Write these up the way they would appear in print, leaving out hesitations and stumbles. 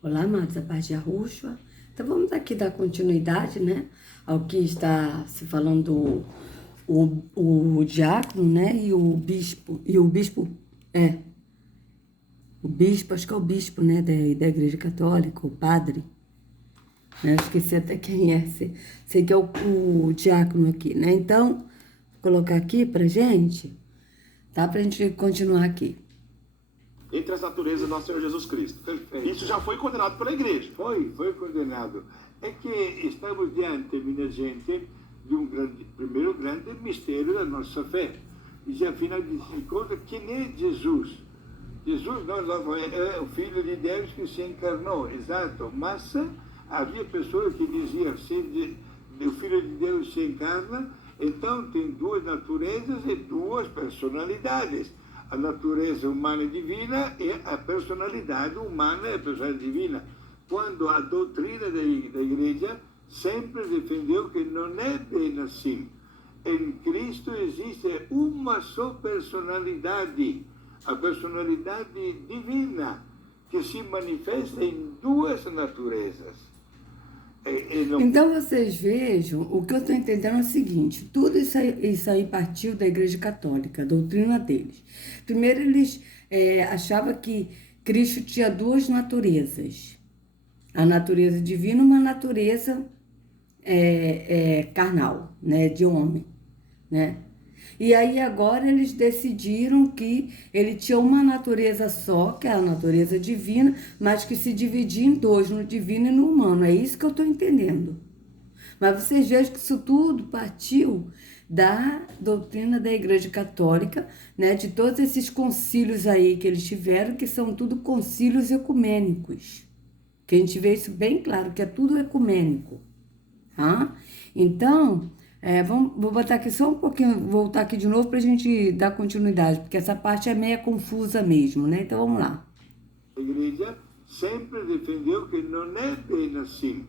Olá, amados, a paz de Yahushua. Então vamos aqui dar continuidade, né, ao que está se falando o diácono, né, o bispo, acho que é o bispo, né, da Igreja Católica, o padre, né, eu esqueci até quem é, sei que é o diácono aqui, né, então, vou colocar aqui pra gente, tá, pra gente continuar aqui. Entre as naturezas do nosso Senhor Jesus Cristo. Perfeito. Isso já foi condenado pela igreja. Foi condenado. É que estamos diante, minha gente, de primeiro grande mistério da nossa fé. E afinal de contas, quem é Jesus? Jesus não é o Filho de Deus que se encarnou, exato. Mas havia pessoas que diziam, se o Filho de Deus se encarna, então tem duas naturezas e duas personalidades. A natureza humana e divina e a personalidade humana e a personalidade divina. Quando a doutrina da igreja sempre defendeu que não é bem assim. Em Cristo existe uma só personalidade, a personalidade divina, que se manifesta em duas naturezas. Então vocês vejam, o que eu estou entendendo é o seguinte, tudo isso aí partiu da Igreja Católica, a doutrina deles. Primeiro eles achavam que Cristo tinha duas naturezas, a natureza divina e uma natureza carnal, né, de homem, né? E aí agora eles decidiram que ele tinha uma natureza só, que é a natureza divina, mas que se dividia em dois, no divino e no humano. É isso que eu estou entendendo. Mas vocês vejam que isso tudo partiu da doutrina da Igreja Católica, né, de todos esses concílios aí que eles tiveram, que são tudo concílios ecumênicos. Que a gente vê isso bem claro, que é tudo ecumênico. Tá? Então... vou botar aqui só um pouquinho, voltar aqui de novo para a gente dar continuidade, porque essa parte é meio confusa mesmo, né? Então vamos lá. A igreja sempre defendeu que não é bem assim.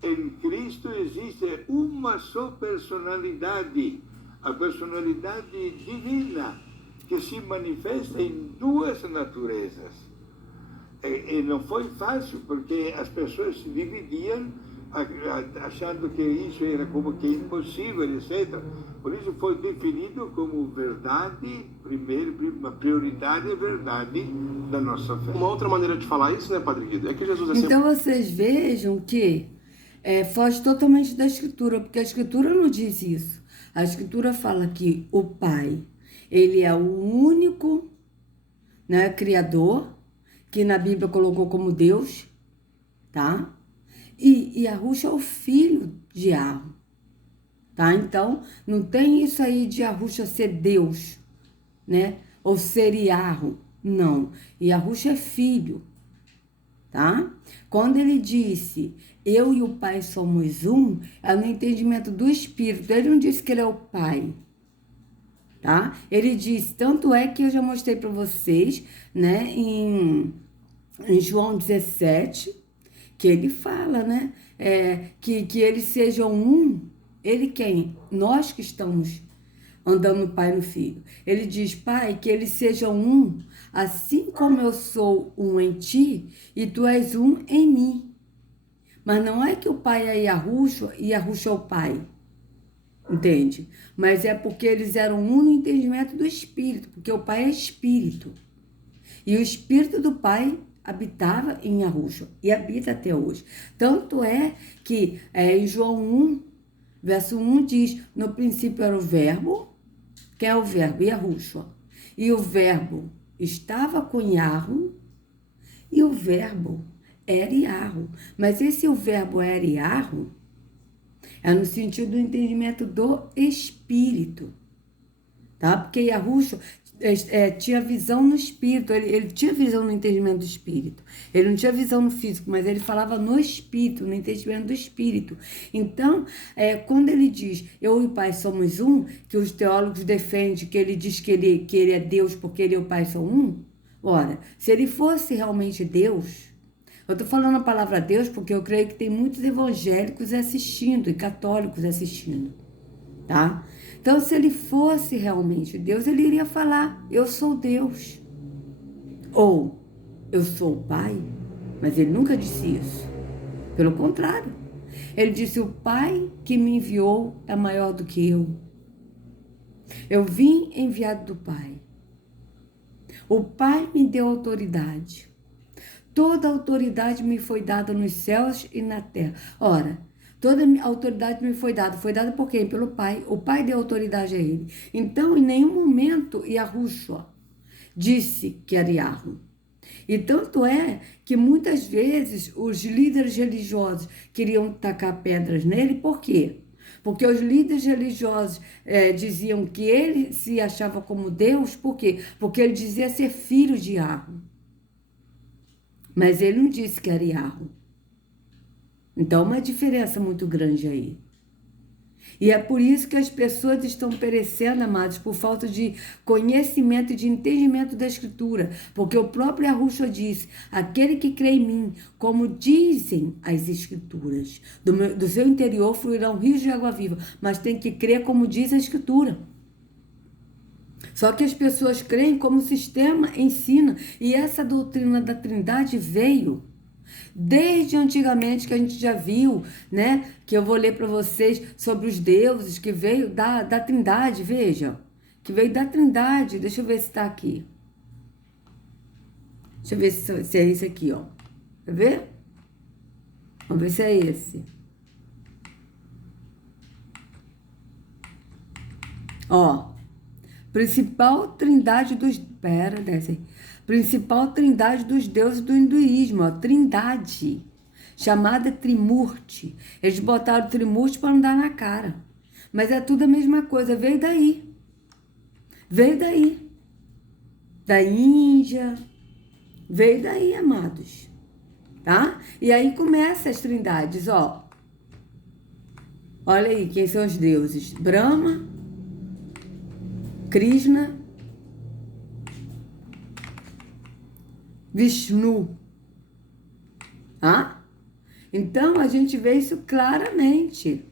Em Cristo existe uma só personalidade, a personalidade divina, que se manifesta em duas naturezas. E não foi fácil, porque as pessoas se dividiam achando que isso era como que impossível, etc. Por isso foi definido como verdade, uma prioridade verdade da nossa fé. Uma outra maneira de falar isso, né, Padre Guido, é que Jesus é sempre... Então vocês vejam que foge totalmente da Escritura, porque a Escritura não diz isso. A Escritura fala que o Pai, ele é o único, né, Criador, que na Bíblia colocou como Deus, tá? E Yahushua é o filho de Yahweh, tá? Então, não tem isso aí de Yahushua ser Deus, né? Ou ser Yahweh, não. Yahushua é filho, tá? Quando ele disse, eu e o Pai somos um, é no entendimento do Espírito. Ele não disse que ele é o Pai, tá? Ele disse, tanto é que eu já mostrei para vocês, né? Em João 17... que ele fala, né, que eles sejam um, ele quem? Nós que estamos andando no Pai e no Filho. Ele diz, Pai, que eles sejam um, assim como eu sou um em ti, e tu és um em mim. Mas não é que o Pai é Yahushua e Yahushua é o Pai, entende? Mas é porque eles eram um no entendimento do Espírito, porque o Pai é Espírito. E o Espírito do Pai habitava em Yahushua e habita até hoje. Tanto é que em João 1, verso 1 diz, no princípio era o verbo, quem é o verbo? Yahushua. E o verbo estava com Yahweh e o verbo era Yahweh. Mas esse o verbo era Yahweh é no sentido do entendimento do Espírito, tá? Porque Yahushua tinha visão no espírito, ele tinha visão no entendimento do espírito. Ele não tinha visão no físico, mas ele falava no espírito, no entendimento do espírito. Então, quando ele diz, eu e o Pai somos um, que os teólogos defendem, que ele diz que ele é Deus porque ele e o Pai são um, ora, se ele fosse realmente Deus, eu estou falando a palavra Deus porque eu creio que tem muitos evangélicos assistindo e católicos assistindo, tá? Então, se ele fosse realmente Deus, ele iria falar, eu sou Deus. Ou, eu sou o Pai. Mas ele nunca disse isso. Pelo contrário. Ele disse: o Pai que me enviou é maior do que eu. Eu vim enviado do Pai. O Pai me deu autoridade. Toda autoridade me foi dada nos céus e na terra. Ora, toda a autoridade me foi dada. Foi dada por quem? Pelo Pai. O Pai deu autoridade a ele. Então, em nenhum momento, Yahushua disse que era Yahweh. E tanto é que muitas vezes os líderes religiosos queriam tacar pedras nele. Por quê? Porque os líderes religiosos diziam que ele se achava como Deus. Por quê? Porque ele dizia ser filho de Yahweh. Mas ele não disse que era Yahweh. Então, uma diferença muito grande aí. E é por isso que as pessoas estão perecendo, amados, por falta de conhecimento e de entendimento da Escritura. Porque o próprio Yahushua disse: aquele que crê em mim, como dizem as Escrituras, do seu interior fluirão rios de água viva. Mas tem que crer como diz a Escritura. Só que as pessoas creem como o sistema ensina. E essa doutrina da Trindade veio desde antigamente, que a gente já viu, né? Que eu vou ler para vocês sobre os deuses, que veio da Trindade, veja. Que veio da Trindade. Deixa eu ver se está aqui. Deixa eu ver se é esse aqui, ó. Quer ver? Vamos ver se é esse. Ó. Principal trindade dos... Principal trindade dos deuses do hinduísmo, ó, Trindade, chamada Trimurti. Eles botaram Trimurti para não dar na cara. Mas é tudo a mesma coisa, veio daí. Veio daí. Da Índia. Veio daí, amados. Tá? E aí começa as trindades, ó. Olha aí, quem são os deuses? Brahma, Krishna, Vishnu. Tá? Então, a gente vê isso claramente.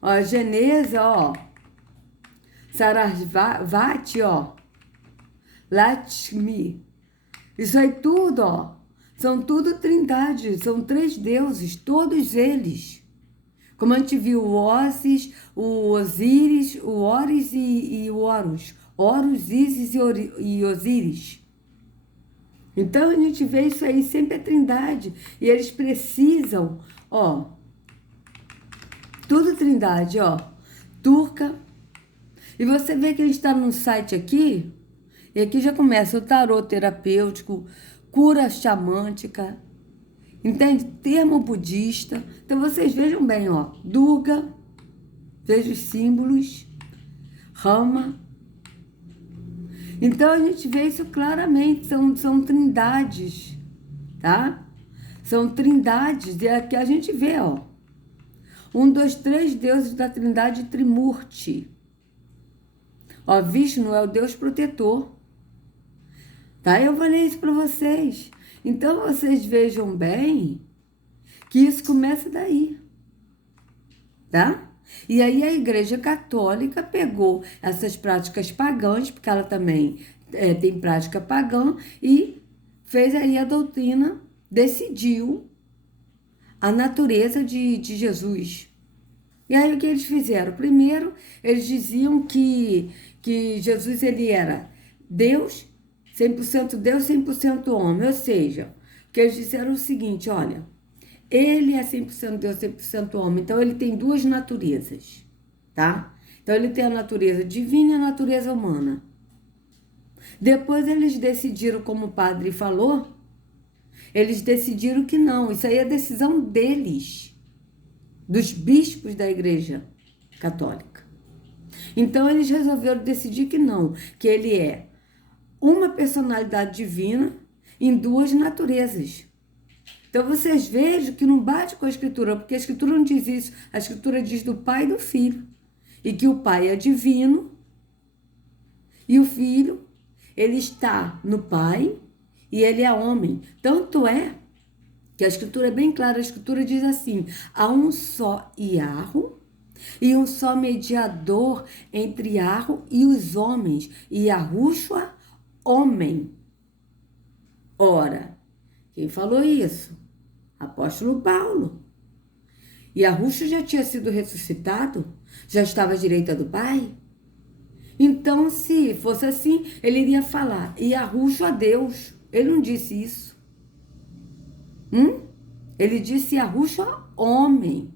Ó, a Genesa, ó. Sarasvati, ó. Lakshmi. Isso aí tudo, ó. São tudo trindades. São 3 deuses, todos eles. Como a gente viu, o Ossis, o Osíris, o Oris e o Horus. Horus, Ísis e Osíris. Então, a gente vê isso aí, sempre a trindade. E eles precisam, ó, tudo trindade, ó, turca. E você vê que a gente está num site aqui, e aqui já começa o tarô terapêutico, cura xamântica, entende? Termo budista. Então, vocês vejam bem, ó, Durga, veja os símbolos, Rama. Então, a gente vê isso claramente, são trindades, tá? São trindades, e aqui a gente vê, ó, 1, 2, 3 deuses da trindade Trimurti. Ó, Vishnu é o Deus protetor, tá? Eu vou ler isso para vocês. Então, vocês vejam bem que isso começa daí, tá? E aí a Igreja Católica pegou essas práticas pagãs, porque ela também tem prática pagã, e fez aí a doutrina, decidiu a natureza de Jesus. E aí o que eles fizeram? Primeiro, eles diziam que Jesus ele era Deus, 100% Deus, 100% homem. Ou seja, que eles disseram o seguinte, olha, ele é 100% Deus, 100% homem, então ele tem 2 naturezas, tá? Então ele tem a natureza divina e a natureza humana. Depois eles decidiram, como o padre falou, eles decidiram que não, isso aí é decisão deles, dos bispos da Igreja Católica. Então eles resolveram decidir que não, que ele é uma personalidade divina em 2 naturezas. Então, vocês vejam que não bate com a Escritura, porque a Escritura não diz isso. A Escritura diz do Pai e do Filho. E que o Pai é divino e o Filho, ele está no Pai e ele é homem. Tanto é que a Escritura é bem clara. A Escritura diz assim, há um só Yahweh e um só mediador entre Yahweh e os homens. E Yahushua, homem. Ora, Quem falou isso? Apóstolo Paulo. E Arruxo já tinha sido ressuscitado? Já estava à direita do Pai? Então, se fosse assim, ele iria falar, e Arruxo a Deus. Ele não disse isso. Ele disse Arruxo a homem.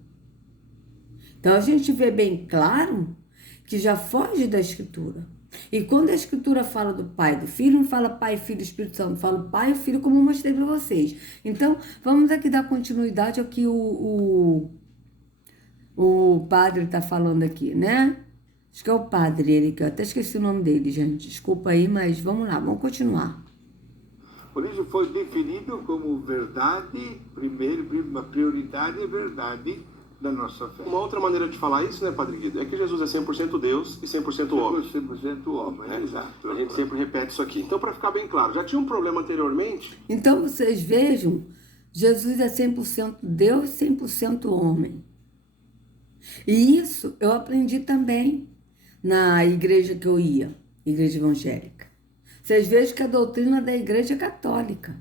Então, a gente vê bem claro que já foge da Escritura. E quando a Escritura fala do Pai e do Filho, não fala Pai, Filho e Espírito Santo, fala Pai e Filho, como eu mostrei para vocês. Então, vamos aqui dar continuidade ao que o padre está falando aqui, né? Acho que é o padre, ele, que eu até esqueci o nome dele, gente. Desculpa aí, mas vamos lá, vamos continuar. Por isso foi definido como verdade, uma prioritária verdade da nossa fé. Uma outra maneira de falar isso, né, Padre Guido, é que Jesus é 100% Deus e 100% homem. 100% homem, Né? exato. A gente sempre repete isso aqui. Então, para ficar bem claro, já tinha um problema anteriormente. Então, vocês vejam, Jesus é 100% Deus e 100% homem. E isso eu aprendi também na igreja que eu ia, igreja evangélica. Vocês vejam que a doutrina da igreja é católica.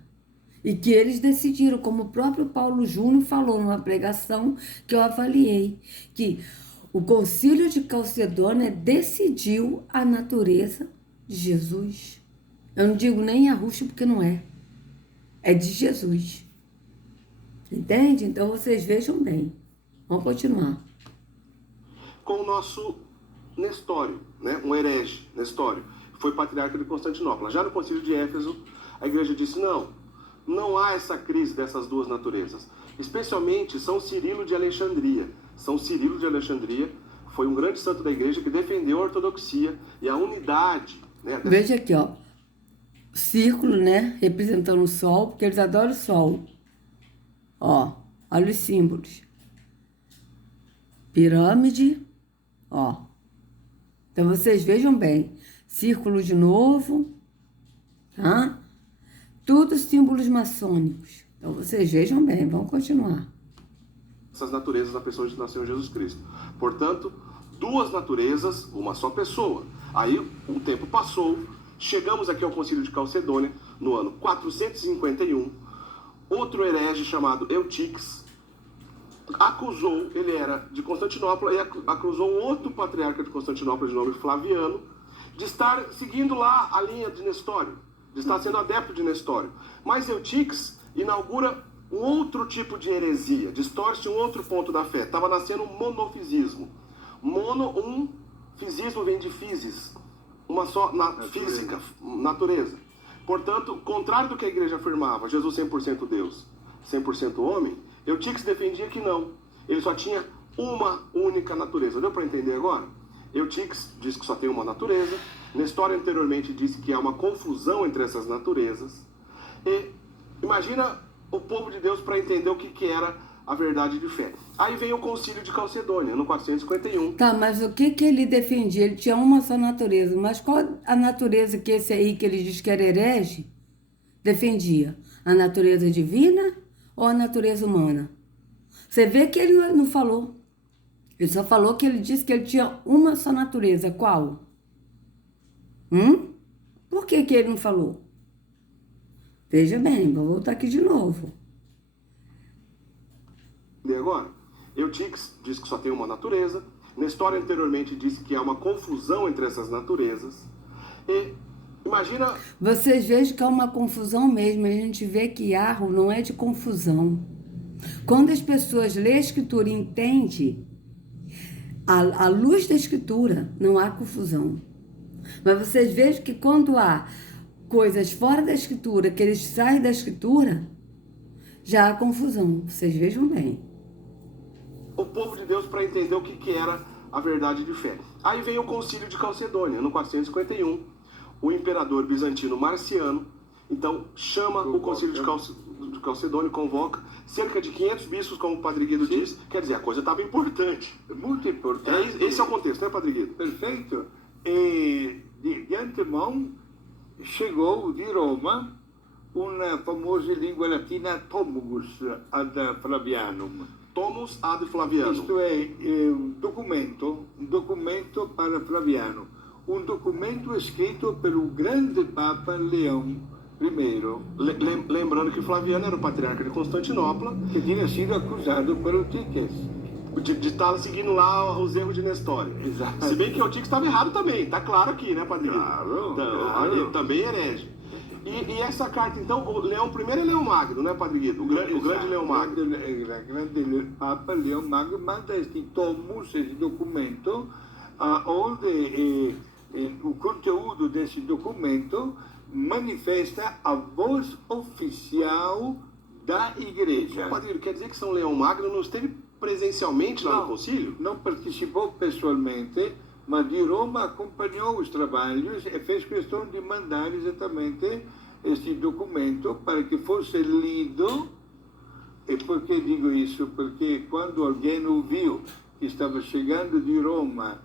E que eles decidiram, como o próprio Paulo Júnior falou numa pregação que eu avaliei, que o Concílio de Calcedônia decidiu a natureza de Jesus. Eu não digo nem Arruxo porque não é. É de Jesus. Entende? Então vocês vejam bem. Vamos continuar. Com o nosso Nestório, né? Um herege, Nestório, que foi patriarca de Constantinopla. Já no Concílio de Éfeso, a igreja disse, não há essa crise dessas duas naturezas. Especialmente São Cirilo de Alexandria. São Cirilo de Alexandria foi um grande santo da igreja que defendeu a ortodoxia e a unidade. Né? Veja aqui, ó. Círculo, né? Representando o sol, porque eles adoram o sol. Ó, olha os símbolos. Pirâmide, ó. Então vocês vejam bem. Círculo de novo, tá? Tudo símbolos maçônicos. Então vocês vejam bem, vamos continuar. Essas naturezas na pessoa de nasceu Jesus Cristo. Portanto, duas naturezas, uma só pessoa. Aí o tempo passou, chegamos aqui ao Concílio de Calcedônia, no ano 451. Outro herege chamado Eutix acusou, ele era de Constantinopla, e acusou um outro patriarca de Constantinopla de nome Flaviano, de estar seguindo lá a linha de Nestório, de estar sendo adepto de Nestório. Mas Eutix inaugura um outro tipo de heresia, distorce um outro ponto da fé. Estava nascendo um monofisismo. Fisismo vem de physis, uma só física, natureza. Portanto, contrário do que a igreja afirmava, Jesus 100% Deus, 100% homem, Eutix defendia que não. Ele só tinha uma única natureza. Deu para entender agora? Eutix diz que só tem uma natureza. Nestório anteriormente disse que há uma confusão entre essas naturezas. E imagina o povo de Deus para entender o que era a verdade de fé. Aí vem o Concílio de Calcedônia, no 451. Tá, mas o que ele defendia? Ele tinha uma só natureza. Mas qual a natureza que esse aí, que ele diz que era herege, defendia? A natureza divina ou a natureza humana? Você vê que ele não falou. Ele só falou que ele disse que ele tinha uma só natureza. Qual? Por que ele não falou? Veja bem, vou voltar aqui de novo. E agora? Eutix diz que só tem uma natureza. Nestório anteriormente disse que há uma confusão entre essas naturezas. E imagina... Vocês vejam que há uma confusão mesmo. A gente vê que Arro não é de confusão. Quando as pessoas lêem a Escritura e entendem, à luz da Escritura, não há confusão. Mas vocês vejam que quando há coisas fora da Escritura, que eles saem da Escritura, já há confusão. Vocês vejam bem. O povo de Deus para entender o que era a verdade de fé. Aí vem o Concílio de Calcedônia, no 451. O imperador bizantino Marciano, então, chama o Concílio de Calcedônia, convoca cerca de 500 bispos, como o Padre Guido diz. Quer dizer, a coisa estava importante. Muito importante. Esse é o contexto, né, Padre Guido? Perfeito. E de antemão chegou de Roma uma famosa língua latina, Tomus ad Flavianum. Tomus ad Flavianum. Isto é um documento para Flaviano. Um documento escrito pelo grande Papa Leão primeiro, Lembrando que Flaviano era o patriarca de Constantinopla, que tinha sido acusado por Eutiques. de estar seguindo lá os erros de Nestório. Exato. Se bem que Eutiques estava errado também, tá claro aqui, né, Padre Guido? Claro, Então, claro. ele também herege. E essa carta, então, o Leão I é Leão Magno, né, Padre Guido? O grande Leão Magno. O grande Papa Leão Magno manda este tomos, esse documento, onde o conteúdo desse documento manifesta a voz oficial da Igreja. Padre Guido, quer dizer que São Leão Magno não esteve presencialmente lá no concílio? Não participou pessoalmente, mas de Roma acompanhou os trabalhos e fez questão de mandar exatamente este documento para que fosse lido. E por que digo isso? Porque quando alguém ouviu que estava chegando de Roma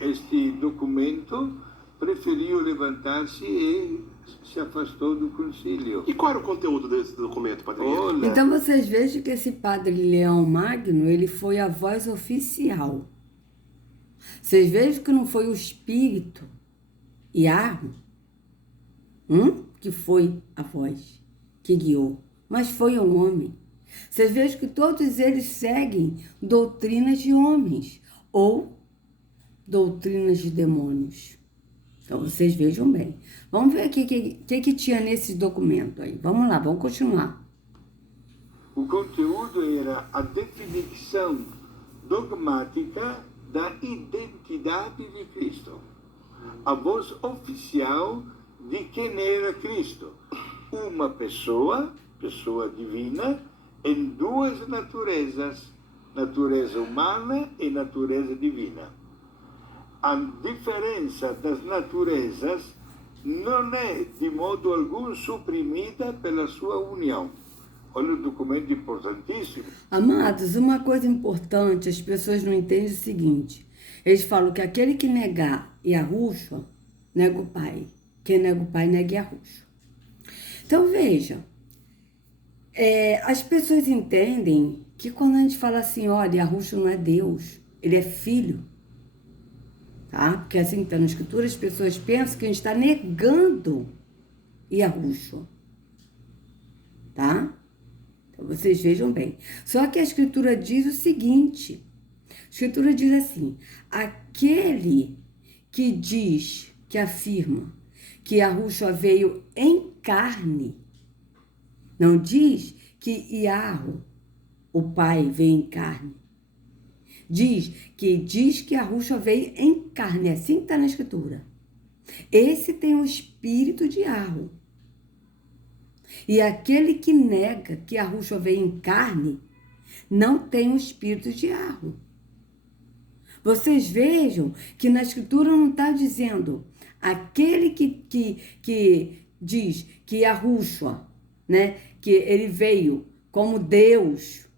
este documento, preferiu levantar-se e se afastou do concílio. E qual era o conteúdo desse documento, Padre Guido? Olha, Então vocês vejam que esse padre Leão Magno, ele foi a voz oficial. Vocês vejam que não foi o espírito Iarro, que foi a voz que guiou, mas foi um homem. Vocês vejam que todos eles seguem doutrinas de homens ou doutrinas de demônios. Então vocês vejam bem. Vamos ver aqui o que tinha nesse documento aí. Vamos lá, vamos continuar. o conteúdo era a definição dogmática da identidade de Cristo, a voz oficial de quem era Cristo, uma pessoa divina, em duas naturezas, natureza humana e natureza divina. A diferença das naturezas não é de modo algum suprimida pela sua união. Olha o documento importantíssimo. Amados, uma coisa importante, as pessoas não entendem o seguinte. Eles falam que aquele que negar Yahushua, nega o Pai. Quem nega o Pai, nega Yahushua. Então, veja, as pessoas entendem que quando a gente fala assim, olha, Yahushua não é Deus, ele é filho. Tá? Porque assim está na Escritura, as pessoas pensam que a gente está negando Yahushua. Tá? Então, vocês vejam bem. Só que a Escritura diz o seguinte. A Escritura diz assim, aquele que diz, que afirma que Yahushua veio em carne, não diz que Iahu, o Pai, veio em carne. Diz que Yahushua veio em carne, assim que está na Escritura. Esse tem o espírito de Yahu. E aquele que nega que Yahushua veio em carne, não tem o espírito de Yahu. Vocês vejam que na Escritura não está dizendo aquele que diz que Yahushua, né, que ele veio como Deus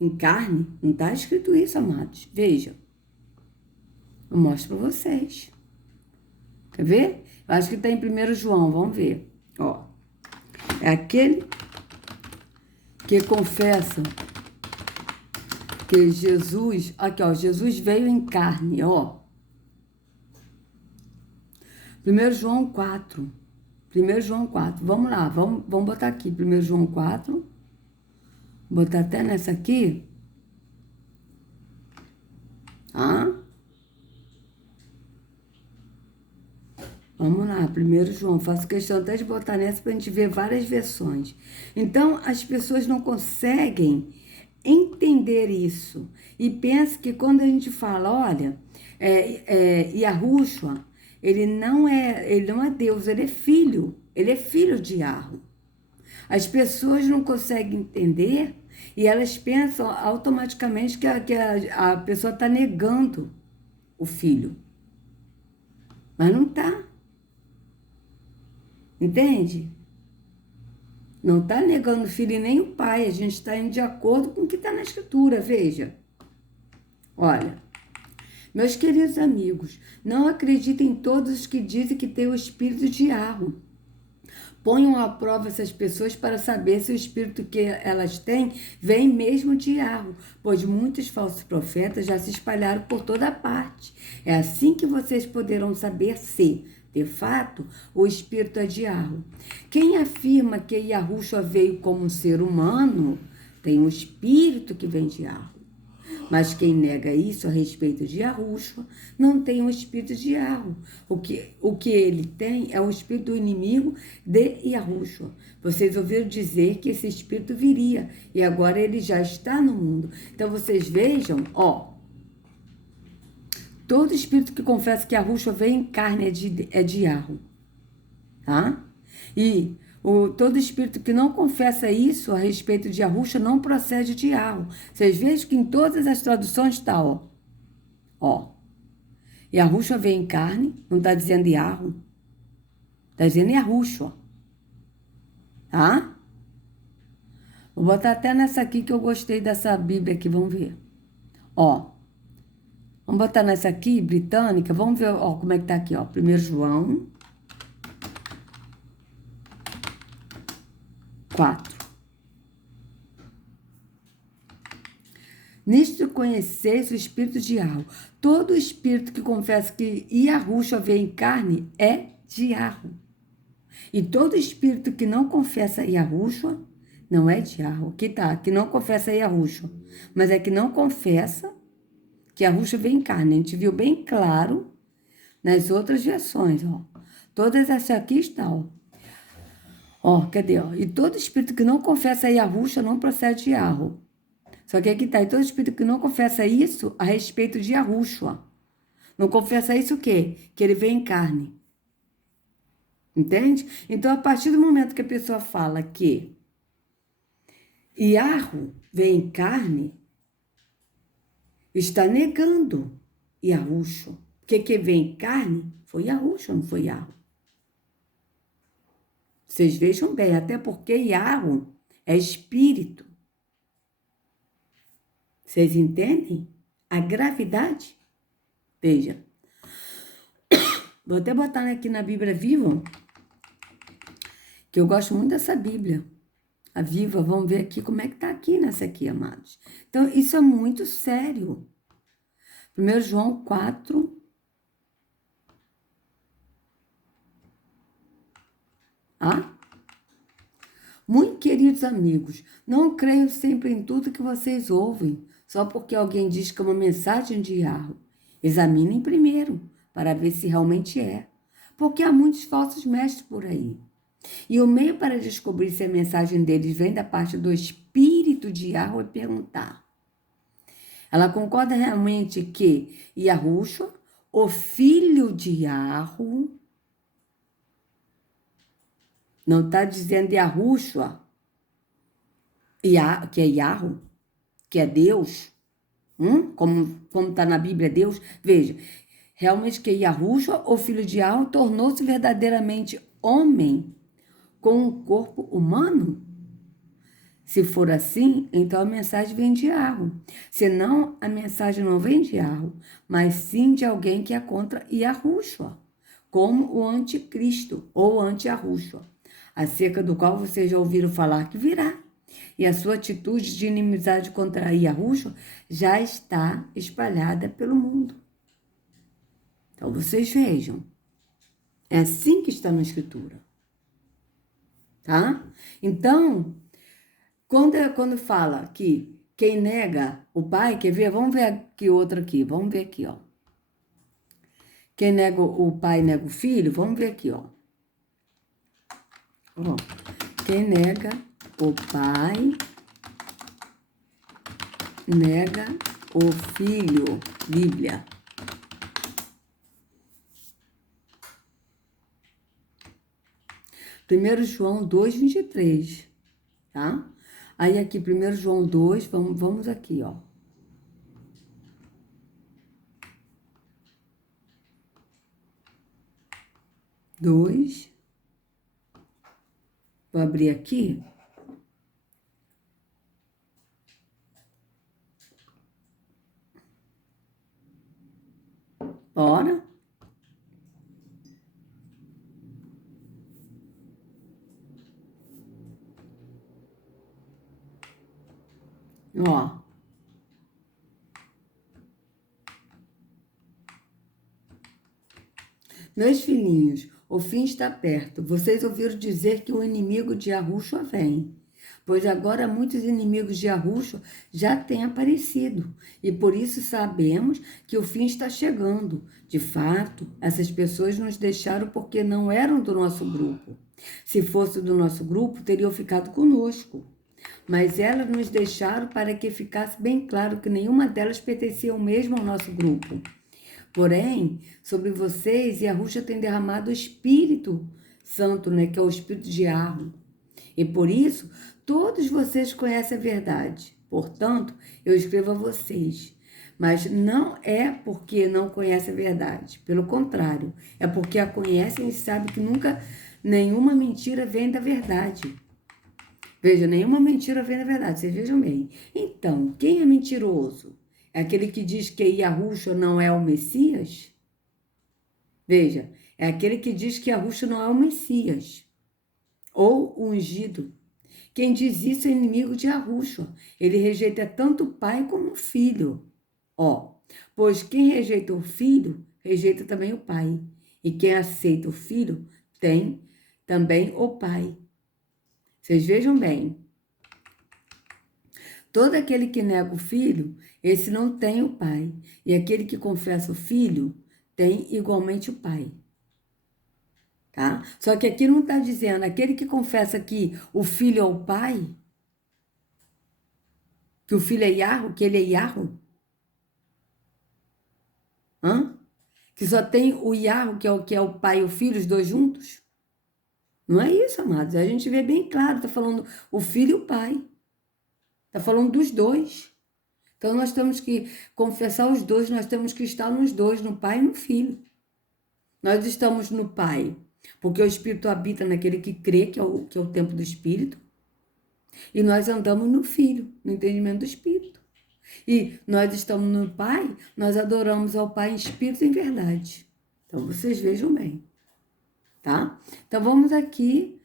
em carne, não está escrito isso, amados. Vejam. Eu mostro para vocês. Quer ver? Eu acho que está em 1 João, vamos ver. Ó, é aquele que confessa que Jesus, aqui ó, Jesus veio em carne, ó. 1 João 4. 1 João 4. Vamos lá, vamos botar aqui 1 João 4. Vou botar até nessa aqui. Tá? Vamos lá, 1 João. Faço questão até de botar nessa para a gente ver várias versões. Então, as pessoas não conseguem entender isso. E pensam que quando a gente fala, olha, Yahushua, ele não é Deus, ele é filho. Ele é filho de Yahu. As pessoas não conseguem entender e elas pensam automaticamente que a pessoa está negando o filho. Mas não está. Entende? Não está negando o filho e nem o pai. A gente está indo de acordo com o que está na Escritura. Veja. Olha. Meus queridos amigos, não acreditem em todos os que dizem que têm o espírito de Yahu. Ponham à prova essas pessoas para saber se o espírito que elas têm vem mesmo de Yahu, pois muitos falsos profetas já se espalharam por toda parte. É assim que vocês poderão saber se De fato, o espírito é de Yahweh. Quem afirma que Yahushua veio como um ser humano, tem um espírito que vem de Yahweh. Mas quem nega isso a respeito de Yahushua, não tem um espírito de Yahweh. O que ele tem é o espírito do inimigo de Yahushua. Vocês ouviram dizer que esse espírito viria, e agora ele já está no mundo. Então vocês vejam, todo espírito que confessa que Yahushua veio em carne é de Yahweh, tá? E todo espírito que não confessa isso a respeito de Yahushua não procede de Yahweh. Vocês vejam que em todas as traduções está, Yahushua veio em carne, não está dizendo Yahweh, está dizendo Yahushua, tá? Vou botar até nessa aqui que eu gostei dessa Bíblia aqui, vamos ver. Vamos botar nessa aqui, britânica, vamos ver como é que tá aqui, 1 João 4. Nisto conheceis o espírito de Yahweh. Todo espírito que confessa que Yahushua veio em carne é de Yahweh. E todo espírito que não confessa Yahushua não é de Yahweh. Que não confessa Yahushua, mas é que não confessa que Yahushua veio em carne. A gente viu bem claro nas outras versões, Todas essas aqui estão, cadê, E todo espírito que não confessa Yahushua não procede de Yahweh. Só que aqui está, e todo espírito que não confessa isso a respeito de Yahushua. Não confessa isso o quê? Que ele veio em carne. Entende? Então, a partir do momento que a pessoa fala que Yahweh veio em carne, está negando Yahushua. Porque quem veio em carne foi Yahushua, não foi Yahweh. Vocês vejam bem, até porque Yahweh é espírito. Vocês entendem a gravidade? Veja. Vou até botar aqui na Bíblia Viva, que eu gosto muito dessa Bíblia. A Viva, vamos ver aqui como é que tá aqui nessa aqui, amados. Então, isso é muito sério. 1 João 4. Muito queridos amigos, não creio sempre em tudo que vocês ouvem, só porque alguém diz que é uma mensagem de Yahweh. Examinem primeiro, para ver se realmente é. Porque há muitos falsos mestres por aí. E o meio para descobrir se a mensagem deles vem da parte do Espírito de Yahweh é perguntar. Ela concorda realmente que Yahushua, o filho de Yahweh, não está dizendo Yahushua, que é Yahweh, que é Deus, como está na Bíblia Deus. Veja, realmente que Yahushua, o filho de Yahweh, tornou-se verdadeiramente homem com um corpo humano? Se for assim, então a mensagem vem de Yahweh. Senão, a mensagem não vem de Yahweh, mas sim de alguém que é contra Yahushua, como o anticristo ou anti-Yahushua, acerca do qual vocês já ouviram falar que virá. E a sua atitude de inimizade contra Yahushua já está espalhada pelo mundo. Então, vocês vejam. É assim que está na Escritura. Tá? Então, quando fala que quem nega o Pai, quer ver? Vamos ver aqui outro aqui. Vamos ver aqui, Quem nega o Pai, nega o Filho. Vamos ver aqui, Quem nega o Pai, nega o Filho. Bíblia. Primeiro João 2:23, tá? Aí aqui, 1 João 2, vamos aqui, 2. Vou abrir aqui. Ora. Meus filhinhos, o fim está perto. Vocês ouviram dizer que o inimigo de Yahushua vem. Pois agora muitos inimigos de Yahushua já têm aparecido. E por isso sabemos que o fim está chegando. De fato, essas pessoas nos deixaram porque não eram do nosso grupo. Se fosse do nosso grupo, teriam ficado conosco. Mas elas nos deixaram para que ficasse bem claro que nenhuma delas pertencia ao mesmo ao nosso grupo. Porém, sobre vocês, Yahushua tem derramado o Espírito Santo, né, que é o Espírito de Arro. E por isso, todos vocês conhecem a verdade. Portanto, eu escrevo a vocês. Mas não é porque não conhecem a verdade. Pelo contrário, é porque a conhecem e sabem que nunca nenhuma mentira vem da verdade. Veja, nenhuma mentira vem da verdade. Vocês vejam bem. Então, quem é mentiroso? É aquele que diz que Yahushua não é o Messias? Veja, é aquele que diz que Yahushua não é o Messias ou o ungido. Quem diz isso é inimigo de Yahushua. Ele rejeita tanto o pai como o filho. Pois quem rejeita o filho, rejeita também o pai. E quem aceita o filho, tem também o pai. Vocês vejam bem. Todo aquele que nega o filho, esse não tem o pai. E aquele que confessa o filho, tem igualmente o pai. Tá? Só que aqui não está dizendo, aquele que confessa que o filho é o pai, que o filho é Yahweh, que ele é Yahweh. Que só tem o Yahweh, que é o pai e o filho, os dois juntos. Não é isso, amados. A gente vê bem claro, está falando o filho e o pai. Está falando dos dois. Então, nós temos que confessar os dois, nós temos que estar nos dois, no pai e no filho. Nós estamos no pai, porque o Espírito habita naquele que crê, que é o templo do Espírito. E nós andamos no filho, no entendimento do Espírito. E nós estamos no pai, nós adoramos ao pai em espírito e em verdade. Então, vocês vejam bem. Tá? Então, vamos aqui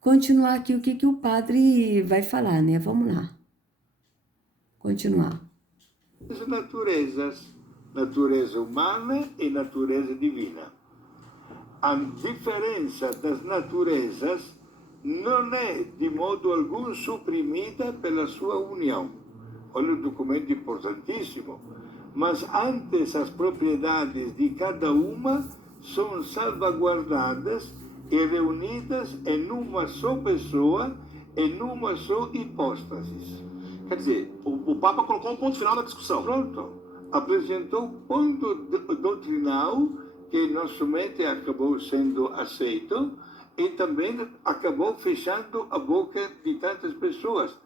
continuar aqui o que o padre vai falar, né? Vamos lá. Continuar. As naturezas, natureza humana e natureza divina. A diferença das naturezas não é de modo algum suprimida pela sua união. Olha um documento importantíssimo. Mas antes as propriedades de cada uma são salvaguardadas e reunidas em uma só pessoa, em uma só hipóstase. Quer dizer, o Papa colocou um ponto final na discussão. Pronto. Apresentou um ponto doutrinal que não somente acabou sendo aceito, e também acabou fechando a boca de tantas pessoas.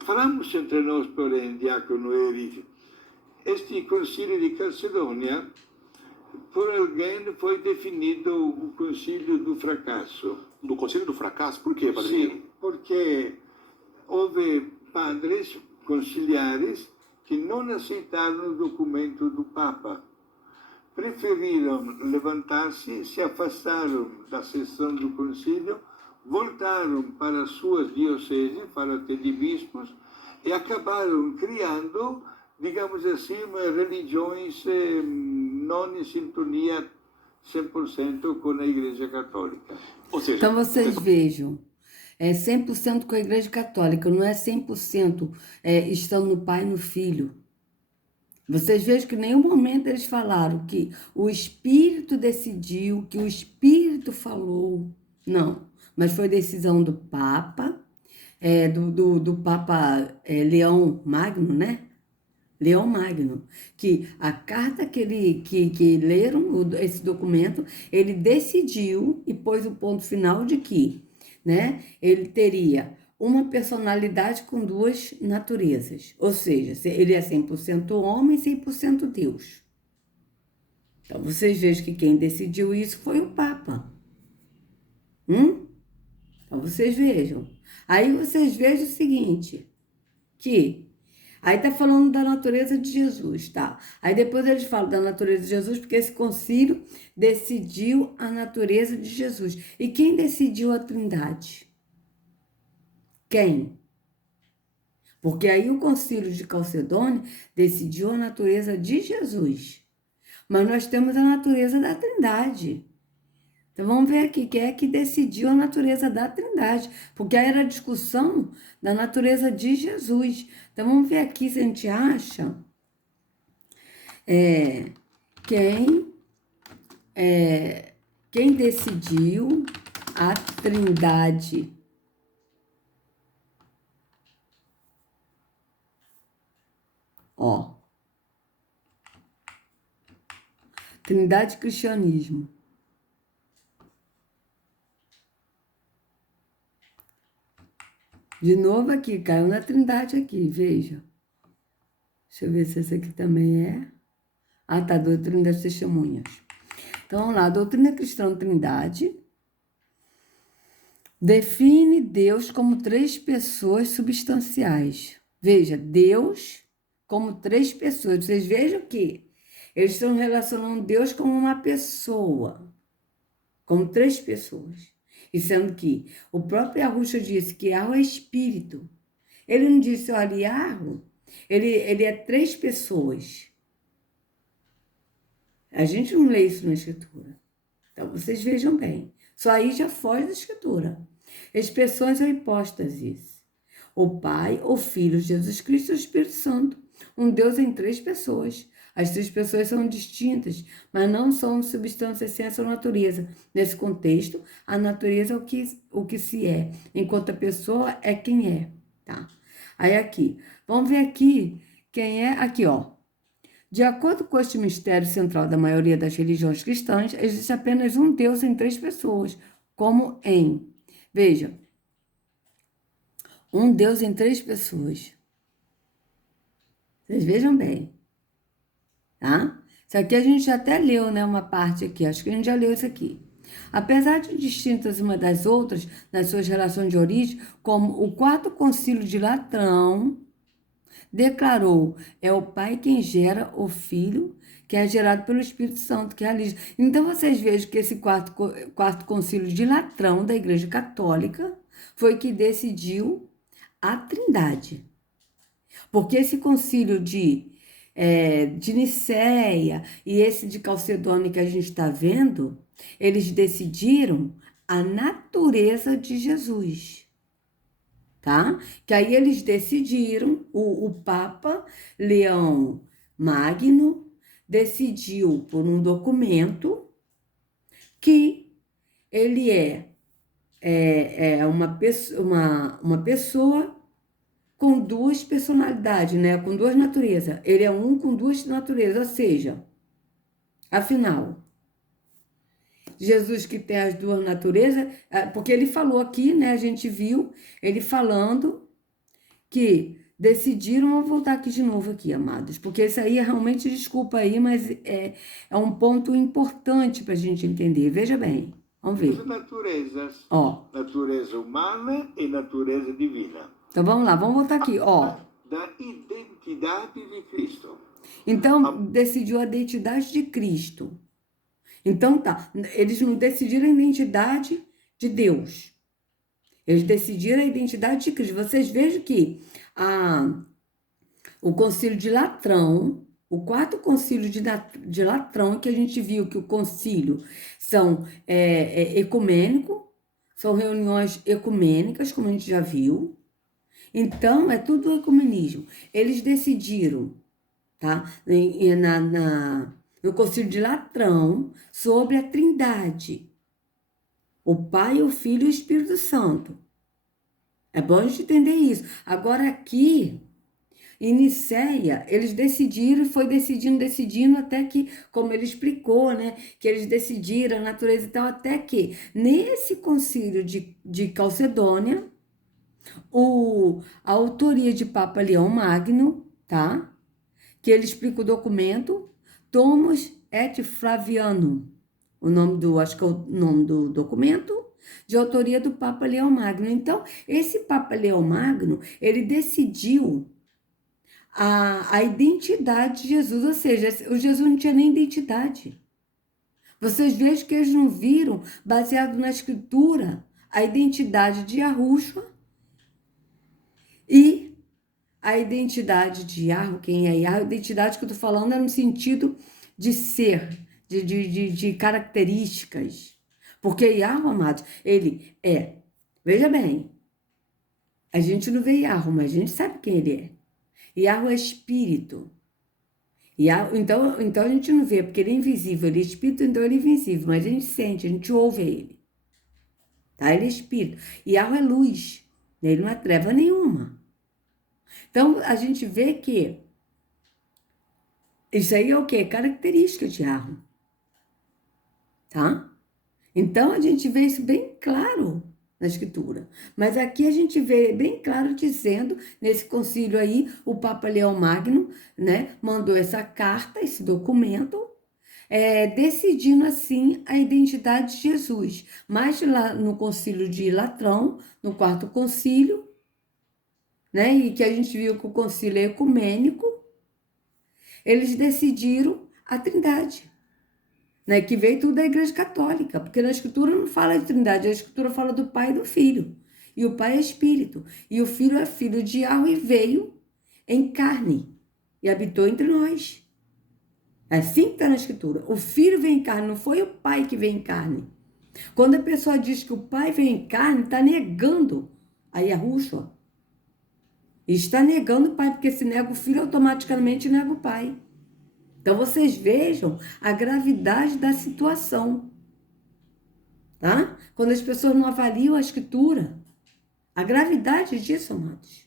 Falamos entre nós, porém, Diácono Erich, este concílio de Calcedônia, por alguém foi definido o concílio do fracasso. Do concílio do fracasso? Por quê, padrinho? Sim, porque houve padres conciliares que não aceitaram o documento do Papa. Preferiram levantar-se, se afastaram da sessão do concílio, voltaram para suas dioceses, para arcebispos, e acabaram criando, digamos assim, religiões não em sintonia 100% com a Igreja Católica. Ou seja, então, vocês vejam, é 100% com a Igreja Católica, não é 100% estando no Pai e no Filho. Vocês vejam que em nenhum momento eles falaram que o Espírito decidiu, que o Espírito falou. Não, mas foi decisão do Papa, do Papa Leão Magno, né? Leão Magno, que a carta que leram esse documento, ele decidiu e pôs o ponto final de que, né, ele teria uma personalidade com duas naturezas, ou seja, ele é 100% homem e 100% Deus. Então, vocês vejam que quem decidiu isso foi o Papa. Então, vocês vejam. Aí, vocês vejam o seguinte, aí tá falando da natureza de Jesus, tá? Aí depois eles falam da natureza de Jesus, porque esse concílio decidiu a natureza de Jesus. E quem decidiu a Trindade? Quem? Porque aí o concílio de Calcedônia decidiu a natureza de Jesus. Mas nós temos a natureza da Trindade. Então vamos ver aqui quem é que decidiu a natureza da Trindade, porque aí era a discussão da natureza de Jesus. Então vamos ver aqui se a gente acha quem decidiu a Trindade. Ó, Trindade e cristianismo. De novo aqui, caiu na Trindade aqui, veja. Deixa eu ver se esse aqui também é. Ah, tá, doutrina das testemunhas. Então, vamos lá, doutrina cristã Trindade define Deus como 3 pessoas substanciais. Veja, Deus como 3 pessoas. Vocês vejam que eles estão relacionando Deus como uma pessoa, como 3 pessoas. E sendo que o próprio Arrucha disse que Yahweh é espírito. Ele não disse, olha, Yahweh, ele é 3 pessoas. A gente não lê isso na Escritura. Então, vocês vejam bem. Só aí já foge da Escritura. Expressões ou hipóstases. O Pai, o Filho, Jesus Cristo e o Espírito Santo. Um Deus em 3 pessoas. As 3 pessoas são distintas, mas não são substância, essência ou natureza. Nesse contexto, a natureza é o que se é, enquanto a pessoa é quem é, tá? Aí aqui, vamos ver aqui quem é, aqui ó. De acordo com este mistério central da maioria das religiões cristãs, existe apenas um Deus em 3 pessoas, como em, veja, um Deus em 3 pessoas. Vocês vejam bem. Tá? Isso aqui a gente já até leu, né? Uma parte aqui, acho que a gente já leu isso aqui. Apesar de distintas uma das outras nas suas relações de origem, como o 4º Concílio de Latrão declarou, é o Pai quem gera o Filho, que é gerado pelo Espírito Santo, que realiza. Então vocês vejam que esse quarto Concílio de Latrão da Igreja Católica foi que decidiu a Trindade. Porque esse concílio de Nicéia e esse de Calcedônia que a gente está vendo, eles decidiram a natureza de Jesus, tá? Que aí eles decidiram, o Papa Leão Magno decidiu por um documento que ele é uma pessoa com 2 personalidades, né? Com 2 naturezas. Ele é um com 2 naturezas, ou seja, afinal, Jesus que tem as 2 naturezas, porque ele falou aqui, né? A gente viu ele falando que decidiram, vou voltar aqui de novo aqui, amados, porque isso aí é realmente, desculpa aí, mas é um ponto importante para a gente entender. Veja bem, vamos ver. Duas naturezas, Ó. Natureza humana e natureza divina. Então vamos lá, vamos voltar aqui, ó. Da identidade de Cristo. Então, decidiu a identidade de Cristo. Então, tá, eles não decidiram a identidade de Deus. Eles decidiram a identidade de Cristo. Vocês vejam que o Concílio de Latrão, o 4º Concílio de Latrão, que a gente viu que o concílio são ecumênico, são reuniões ecumênicas, como a gente já viu. Então, é tudo ecumenismo. Eles decidiram, tá? No Concílio de Latrão, sobre a Trindade. O Pai, o Filho e o Espírito Santo. É bom a gente entender isso. Agora aqui, em Nicéia, eles decidiram, foi decidindo, até que, como ele explicou, né? Que eles decidiram a natureza e tal, até que, nesse concílio de Calcedônia, a autoria de Papa Leão Magno, tá? Que ele explica o documento, Thomas et Flavianum, acho que é o nome do documento, de autoria do Papa Leão Magno. Então, esse Papa Leão Magno, ele decidiu a identidade de Jesus, ou seja, o Jesus não tinha nem identidade. Vocês vejam que eles não viram, baseado na Escritura, a identidade de Yahushua e a identidade de Yahweh, quem é Yahweh, a identidade que eu estou falando é no sentido de ser, de características. Porque Yahweh, amados, ele é. Veja bem, a gente não vê Yahweh, mas a gente sabe quem ele é. Yahweh é espírito. Então a gente não vê, porque ele é invisível, ele é espírito, então ele é invisível, mas a gente sente, a gente ouve ele. Tá? Ele é espírito. Yahweh é luz, ele não é treva nenhuma. Então a gente vê que isso aí é o quê? Característica de Yahweh. Tá? Então a gente vê isso bem claro na Escritura. Mas aqui a gente vê bem claro dizendo, nesse concílio aí, o Papa Leão Magno, né, mandou essa carta, esse documento, decidindo assim a identidade de Jesus. Mas lá no concílio de Latrão, no quarto concílio, né, e que a gente viu que o concílio é ecumênico, eles decidiram a Trindade. Né, que veio tudo da Igreja Católica, porque na Escritura não fala de Trindade, a Escritura fala do Pai e do Filho. E o Pai é Espírito, e o Filho é filho de Yahweh e veio em carne e habitou entre nós. É assim que está na Escritura. O Filho veio em carne, não foi o Pai que veio em carne. Quando a pessoa diz que o Pai veio em carne, está negando a Yahushua. E está negando o Pai, porque se nega o Filho, automaticamente nega o Pai. Então, vocês vejam a gravidade da situação, tá? Quando as pessoas não avaliam a Escritura, a gravidade disso, amados.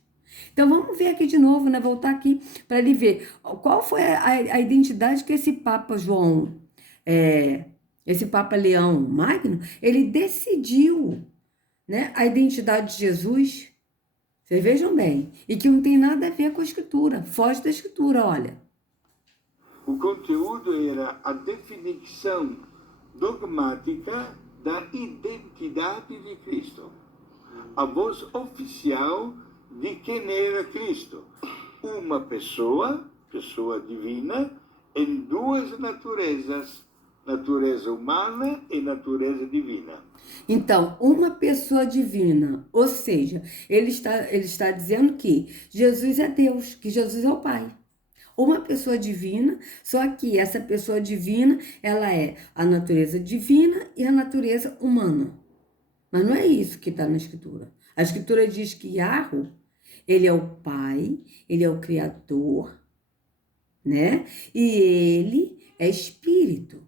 Então, vamos ver aqui de novo, né? Voltar aqui para ele ver qual foi a identidade que esse Papa João, esse Papa Leão Magno, ele decidiu, né? A identidade de Jesus. Vocês vejam bem. E que não tem nada a ver com a Escritura. Foge da Escritura, olha. O conteúdo era a definição dogmática da identidade de Cristo, a voz oficial de quem era Cristo. Uma pessoa divina, em duas naturezas, natureza humana e natureza divina. Então, uma pessoa divina, ou seja, ele está dizendo que Jesus é Deus, que Jesus é o Pai. Uma pessoa divina, só que essa pessoa divina, ela é a natureza divina e a natureza humana. Mas não é isso que está na Escritura. A Escritura diz que Yahweh, ele é o Pai, ele é o Criador, né? E ele é Espírito.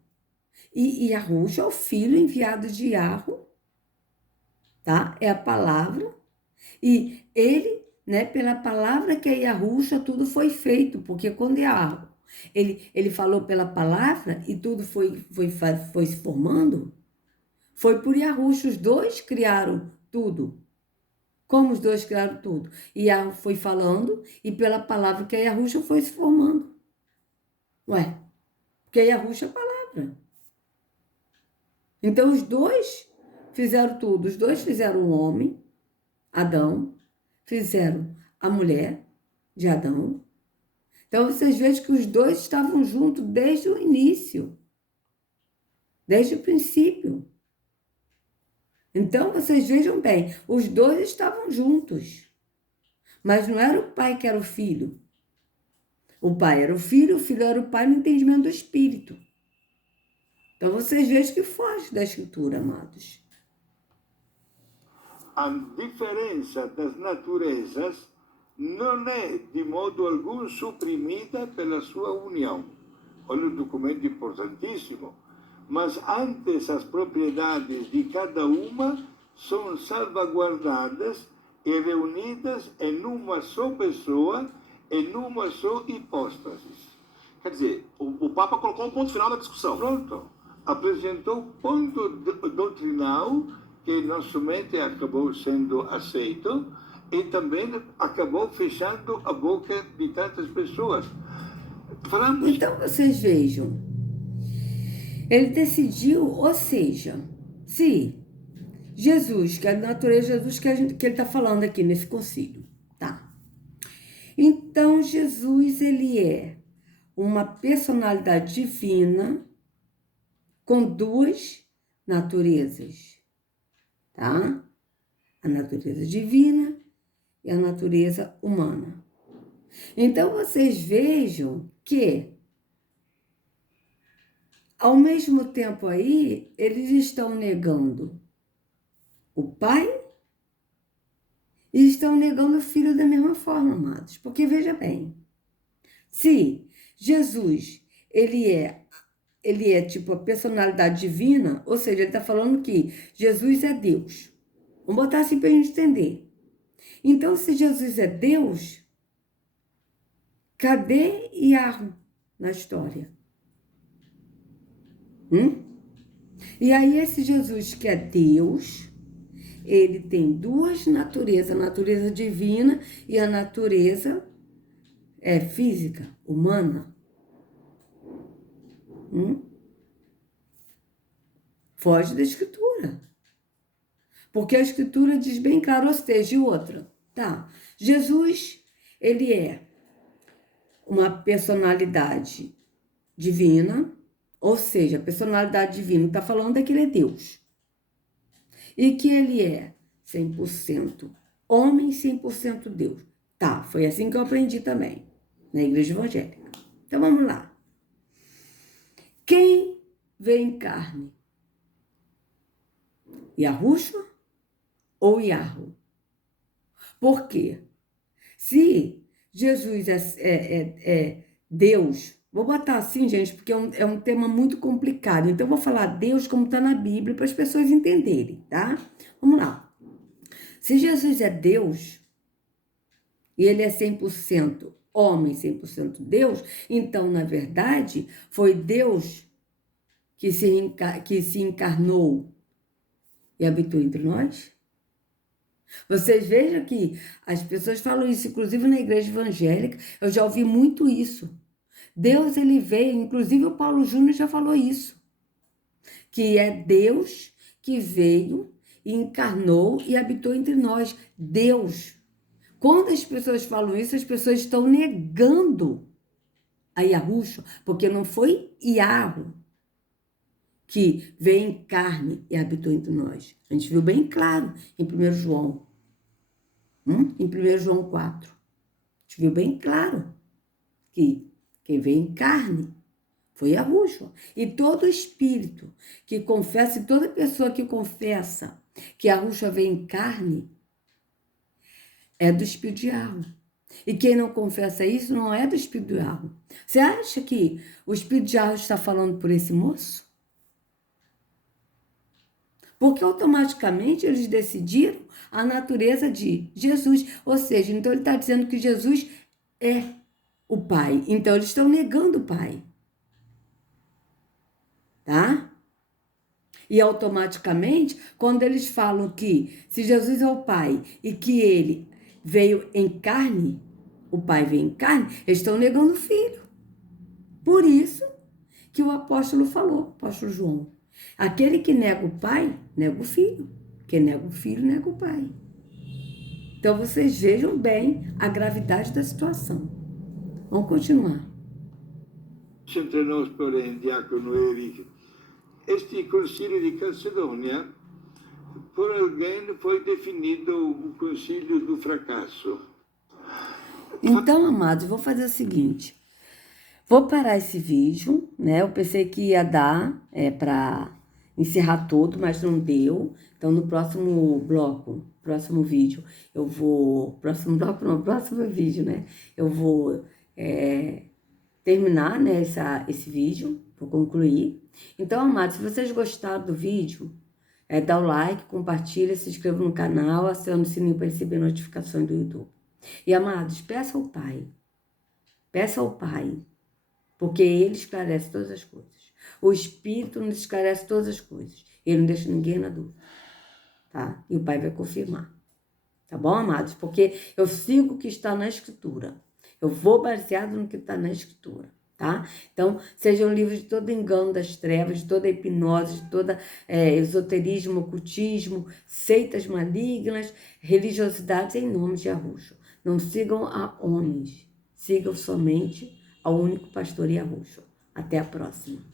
E Yahushua é o Filho enviado de Yahweh, tá? É a palavra. E ele, né, pela palavra que é Yahushua, tudo foi feito, porque quando Yahweh, ele falou pela palavra e tudo foi se formando, foi por Yahushua, os dois criaram tudo. Como os dois criaram tudo? E Yahweh foi falando e pela palavra que é Yahushua foi se formando. Ué, porque Yahushua é a palavra. Então os dois fizeram tudo, os dois fizeram o homem, Adão, fizeram a mulher de Adão. Então, vocês vejam que os dois estavam juntos desde o início, desde o princípio. Então, vocês vejam bem, os dois estavam juntos. Mas não era o pai que era o filho. O pai era o filho era o pai no entendimento do Espírito. Então, vocês vejam que foge da Escritura, amados. A diferença das naturezas não é de modo algum suprimida pela sua união. Olha um documento importantíssimo. Mas antes as propriedades de cada uma são salvaguardadas e reunidas em uma só pessoa, em uma só hipóstase. Quer dizer, o Papa colocou um ponto final na discussão. Pronto. Apresentou ponto doutrinal que não somente acabou sendo aceito, e também acabou fechando a boca de tantas pessoas. Então, vocês vejam, ele decidiu, ou seja, se Jesus, que é a natureza de Jesus que ele está falando aqui nesse concílio, tá? Então, Jesus, ele é uma personalidade divina com duas naturezas, tá? A natureza divina e a natureza humana. Então, vocês vejam que ao mesmo tempo aí, eles estão negando o Pai e estão negando o Filho da mesma forma, amados. Porque veja bem, se Jesus, ele é tipo a personalidade divina, ou seja, ele está falando que Jesus é Deus. Vamos botar assim para a gente entender. Então, se Jesus é Deus, cadê Iago na história? E aí esse Jesus que é Deus, ele tem duas naturezas, a natureza divina e a natureza física, humana. Foge da Escritura. Porque a Escritura diz bem claro, ou seja, e outra. Tá, Jesus, ele é uma personalidade divina, ou seja, a personalidade divina está falando que ele é Deus. E que ele é 100% homem, 100% Deus. Tá, foi assim que eu aprendi também, na igreja evangélica. Então, vamos lá. Quem veio em carne? Yahushua ou Yahweh? Por quê? Se Jesus é Deus, vou botar assim, gente, porque é um tema muito complicado. Então, eu vou falar Deus como está na Bíblia para as pessoas entenderem, tá? Vamos lá. Se Jesus é Deus e ele é 100% homem, 100% Deus, então, na verdade, foi Deus que se encarnou e habitou entre nós? Vocês vejam que as pessoas falam isso, inclusive na igreja evangélica, eu já ouvi muito isso. Deus, ele veio, inclusive o Paulo Júnior já falou isso, que é Deus que veio, encarnou e habitou entre nós. Deus. Quando as pessoas falam isso, as pessoas estão negando a Yahushua, porque não foi Yahweh que veio em carne e habitou entre nós. A gente viu bem claro em 1 João. Em 1 João 4. A gente viu bem claro que quem veio em carne foi Yahushua. E todo espírito que confessa, e toda pessoa que confessa que Yahushua veio em carne, é do espírito de Yahweh. E quem não confessa isso não é do espírito de Yahweh. Você acha que o espírito de Yahweh está falando por esse moço? Porque automaticamente eles decidiram a natureza de Jesus. Ou seja, então ele está dizendo que Jesus é o Pai. Então eles estão negando o Pai. Tá? E automaticamente, quando eles falam que se Jesus é o Pai e que ele veio em carne, o Pai veio em carne, eles estão negando o Filho. Por isso que o apóstolo falou, o apóstolo João. Aquele que nega o Pai, nega o Filho. Quem nega o Filho, nega o Pai. Então, vocês vejam bem a gravidade da situação. Vamos continuar. Entre nós, porém, Diácono Eric, este concílio de Calcedônia, por alguém foi definido o concílio do fracasso. Então, amados, vou fazer o seguinte. Vou parar esse vídeo, né? Eu pensei que ia dar para encerrar todo, mas não deu. Então, no próximo bloco, próximo vídeo, eu vou... Próximo bloco não, próximo vídeo, né? Eu vou terminar, né, esse vídeo, vou concluir. Então, amados, se vocês gostaram do vídeo, dá o like, compartilha, se inscreva no canal, acione o sininho para receber notificações do YouTube. E, amados, peça ao Pai, porque Ele esclarece todas as coisas. O Espírito nos esclarece todas as coisas. Ele não deixa ninguém na dúvida, tá? E o Pai vai confirmar, tá bom, amados? Porque eu sigo o que está na Escritura. Eu vou baseado no que está na Escritura, tá? Então, sejam livres de todo engano das trevas, de toda hipnose, de todo esoterismo, ocultismo, seitas malignas, religiosidades em nome de Yahushua. Não sigam a homens, sigam somente ao único pastor Yahushua. Até a próxima.